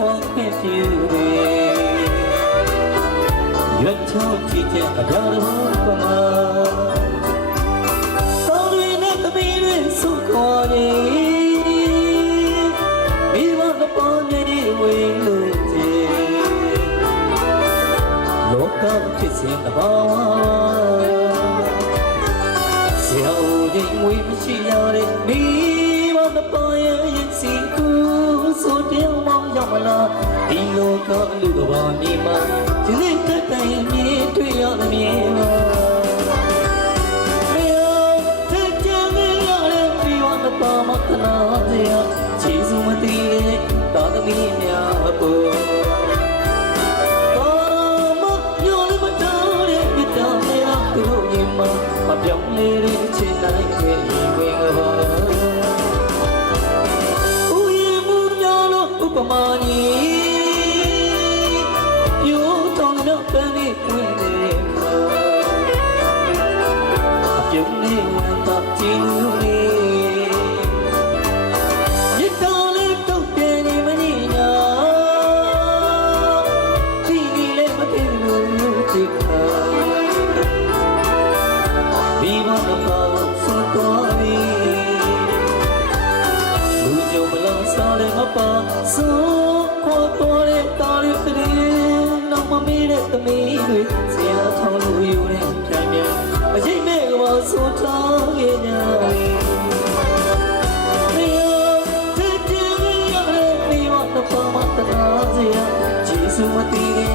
ခွင့်ပြုတယ်ရွက်ချောင်းကြည့်တဲ့အရာတော်ကမှသောတွေနဲ့တမီးတွေဆုခေါ်နေမိဘကပေါ်နေဝေလို့လောကဖြစ်စဉ်တဘာဝဆရာဦးရင်ဝေးမရှိရတဲ့မိဘမပေါ်ရဲ့စီကူဆိုတဲ့မောင်ရောက်မလားဒီလောကလူကဘာမြေမှာဒီနေ့တက်တိုင်မြေတွေ့ရမမြင်ပါတက်ကြငယ်ရတဲ့ဒီဝတ်ပါမကနာစရာခြေစုံမသိတဲ့တာသမီးများပေါ်မပြောင်းလဲတဲ့ချစ်နိုင်ခဲ့ရင်ဝင်ပါဥယျာဉ်မူများလို့ဥပမာကြီးပြိုးတောင်းတော့ပန်းလေးဝင်နေခါအပြုံးလေးဝင်တော့ကြည့်လို့လေရတော်လေးတုတ်တယ်နေမနေညာဒီလေးလည်းမသိလို့ချစ်ခါမိဘမပေါ်ဆုံးသွားပြီလူကြုံမလားစားလည်းမပါဆုံးခေါ်သွားတဲ့တာရီတည်းနောက်မမေးတဲ့သမီးတွေဆရာထောင်းလို့ယူတဲ့ဖြမ်းပြန်အရင်မဲ့ကပါဆုံးထားခဲ့ကြမိဘမပေါ်မတနာစရာကျေးဇူးမတည်တဲ့